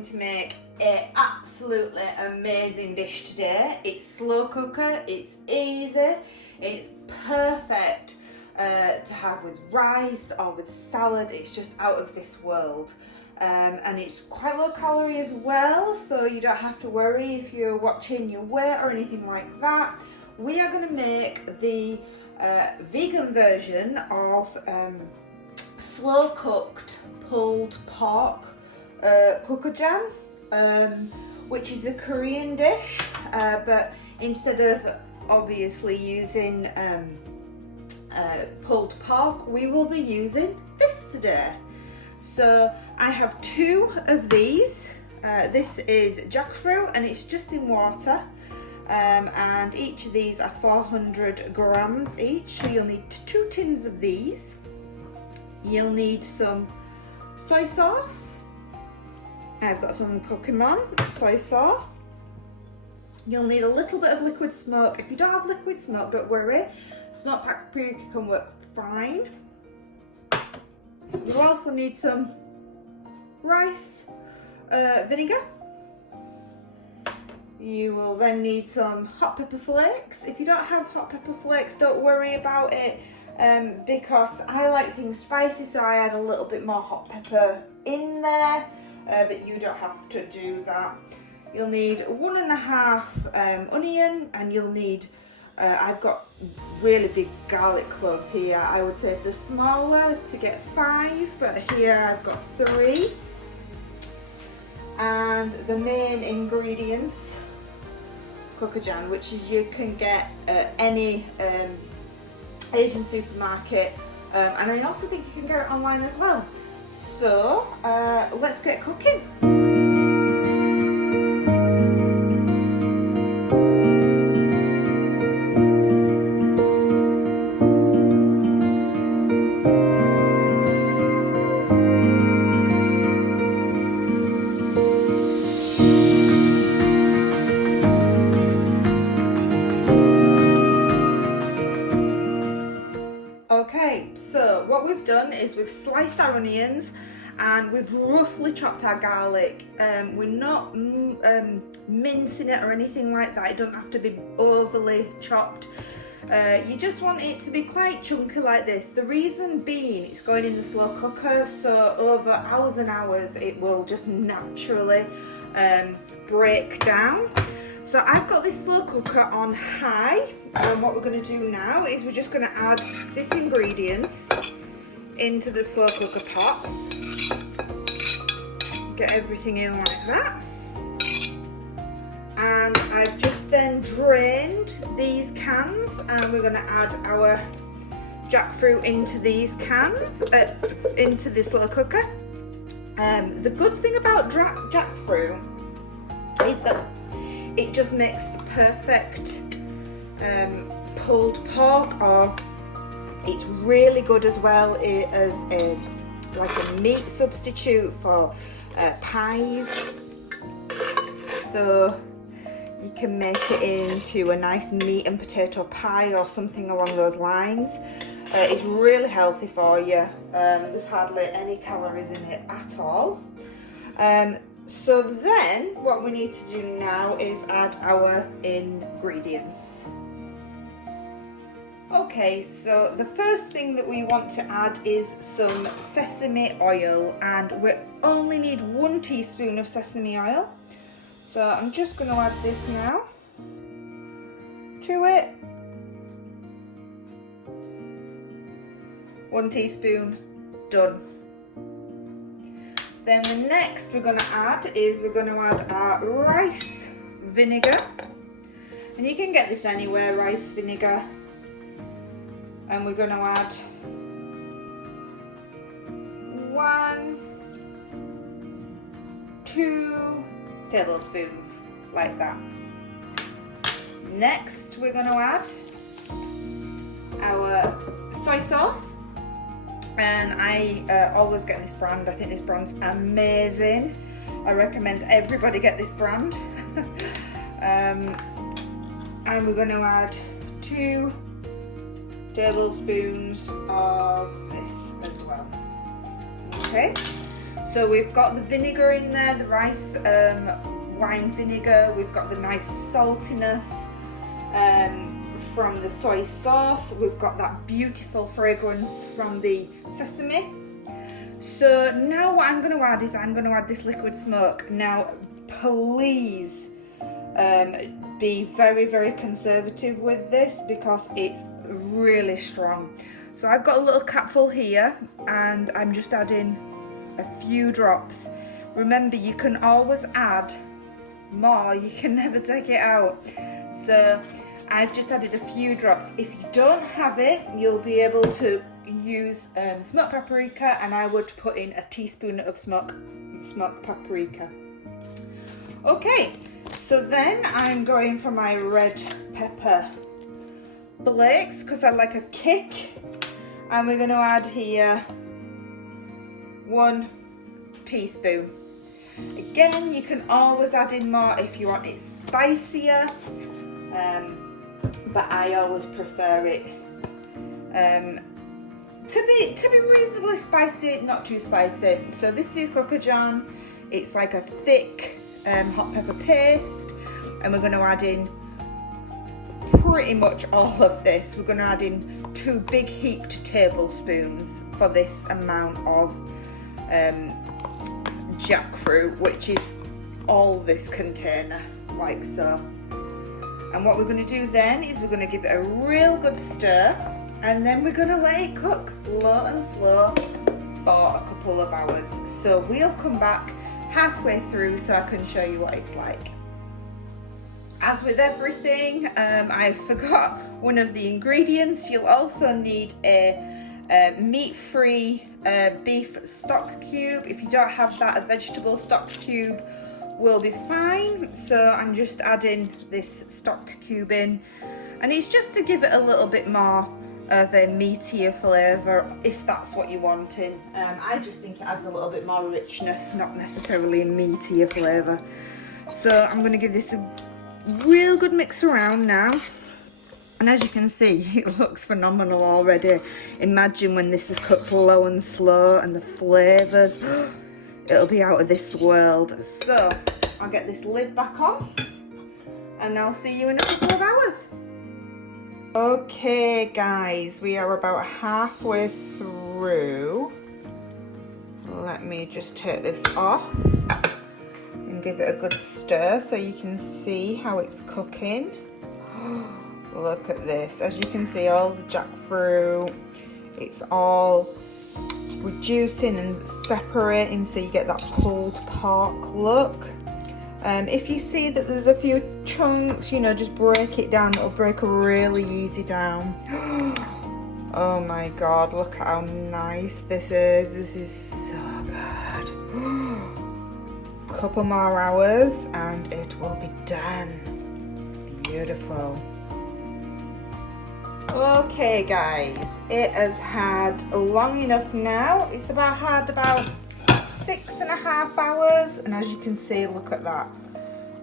going to make an absolutely amazing dish today. It's slow cooker, it's easy, it's perfect to have with rice or with salad. It's just out of this world. And it's quite low calorie as well, so you don't have to worry if you're watching your weight or anything like that. We are going to make the vegan version of slow cooked pulled pork gochujang, which is a Korean dish, but instead of obviously using pulled pork, we will be using this today. So I have 2 of these. This is jackfruit and it's just in water, and each of these are 400 grams each, so you'll need 2 tins of these. You'll need some soy sauce. I've got some Gochujang soy sauce. You'll need a little bit of liquid smoke. If you don't have liquid smoke, don't worry, smoked paprika can work fine. You also need some rice vinegar. You will then need some hot pepper flakes. If you don't have hot pepper flakes, don't worry about it, because I like things spicy, so I add a little bit more hot pepper in there, but you don't have to do that. You'll need 1.5 onion, and you'll need I've got really big garlic cloves here. I would say the smaller to get 5, but here I've got 3. And the main ingredients, gochujang, which is you can get at any Asian supermarket, and I also think you can get it online as well. So let's get cooking. Okay, so what we've done is we've sliced our onions and we've roughly chopped our garlic. We're not mincing it or anything like that. It doesn't have to be overly chopped. You just want it to be quite chunky like this. The reason being, it's going in the slow cooker, so over hours and hours it will just naturally break down. So I've got this slow cooker on high, and what we're going to do now is we're just going to add this ingredients into the slow cooker pot. Get everything in like that. And I've just then drained these cans, and we're going to add our jackfruit into these cans, into this slow cooker. The good thing about jackfruit is that it just makes the perfect pulled pork, or it's really good as well as like a meat substitute for pies. So you can make it into a nice meat and potato pie or something along those lines. It's really healthy for you. There's hardly any calories in it at all. So then what we need to do now is add our ingredients. Okay, so the first thing that we want to add is some sesame oil, and we only need 1 teaspoon of sesame oil. So I'm just going to add this now to it. 1 teaspoon, done. Then the next we're going to add is our rice vinegar, and you can get this anywhere, rice vinegar, and we're going to add 2 tablespoons like that. Next we're going to add our soy sauce. And I always get this brand. I think this brand's amazing. I recommend everybody get this brand. And we're going to add 2 tablespoons of this as well. Okay, So we've got the vinegar in there, the rice wine vinegar. We've got the nice saltiness from the soy sauce. We've got that beautiful fragrance from the sesame. So now what I'm going to add is I'm going to add this liquid smoke. Now please be very, very conservative with this because it's really strong. So I've got a little capful here and I'm just adding a few drops. Remember, you can always add more, you can never take it out. So I've just added a few drops. If you don't have it, you'll be able to use smoked paprika, and I would put in a teaspoon of smoked paprika. Okay, so then I'm going for my red pepper flakes because I like a kick, and we're going to add here 1 teaspoon. Again, you can always add in more if you want it spicier, but I always prefer it to be reasonably spicy, not too spicy. So this is Gochujang. It's like a thick hot pepper paste, and we're going to add in pretty much all of this. We're going to add in 2 big heaped tablespoons for this amount of jackfruit, which is all this container, like so. And what we're going to do then is we're going to give it a real good stir, and then we're going to let it cook low and slow for a couple of hours. So we'll come back halfway through so I can show you what it's like. As with everything, I forgot one of the ingredients. You'll also need a meat-free beef stock cube. If you don't have that, a vegetable stock cube will be fine. So I'm just adding this stock cube in, and it's just to give it a little bit more of a meatier flavour if that's what you're wanting. I just think it adds a little bit more richness, not necessarily a meatier flavour. So I'm going to give this a real good mix around now, and as you can see, it looks phenomenal already. Imagine when this is cooked low and slow and the flavours, it'll be out of this world. So I'll get this lid back on and I'll see you in a couple of hours. Okay guys, we are about halfway through. Let me just take this off and give it a good stir so you can see how it's cooking. Look at this. As you can see, all the jackfruit, it's all reducing and separating, so you get that pulled pork look. If you see that there's a few chunks, you know, just break it down. It'll break really easy down. Oh my god, look at how nice this is. This is so good. Couple more hours and it will be done. Beautiful. Okay guys, it has had long enough now. It's had about 6.5 hours, and as you can see, look at that.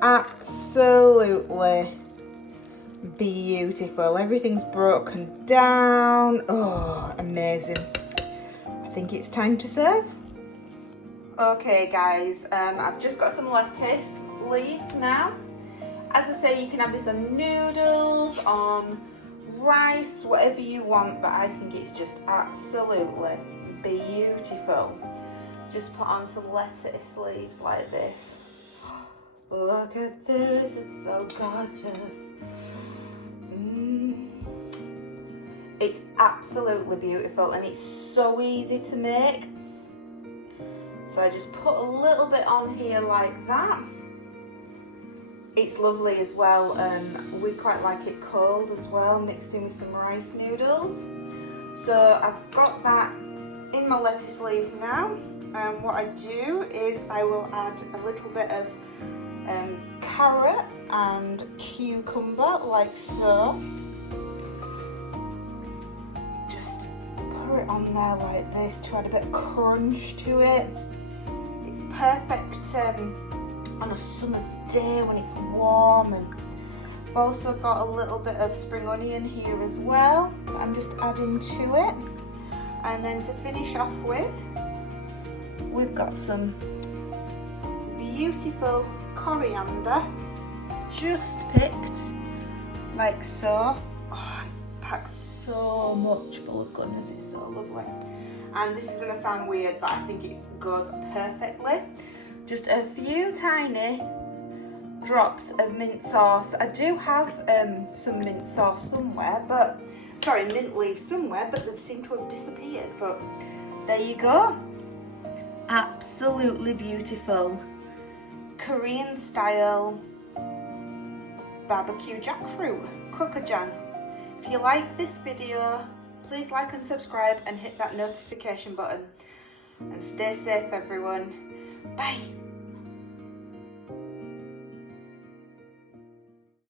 Absolutely beautiful. Everything's broken down. Oh, amazing. I think it's time to serve. Okay guys, I've just got some lettuce leaves now. As I say, you can have this on noodles, on rice, whatever you want, but I think it's just absolutely beautiful. Just put on some lettuce leaves like this. Look at this, it's so gorgeous. It's absolutely beautiful, and it's so easy to make. So I just put a little bit on here like that. It's lovely as well. We quite like it cold as well, mixed in with some rice noodles. So I've got that in my lettuce leaves now. What I do is I will add a little bit of carrot and cucumber like so. Just pour it on there like this to add a bit of crunch to it. It's perfect on a summer's day when it's warm, and I've also got a little bit of spring onion here as well that I'm just adding to it. And then to finish off with, we've got some beautiful coriander, just picked, like so. Oh, it's packed so much full of goodness, it's so lovely. And this is going to sound weird, but I think it goes perfectly. Just a few tiny drops of mint sauce. I do have some mint sauce somewhere, but sorry, mint leaves somewhere, but they seem to have disappeared. But there you go. Absolutely beautiful Korean style barbecue jackfruit gochujang. If you like this video, please like and subscribe and hit that notification button. And stay safe, everyone. Bye.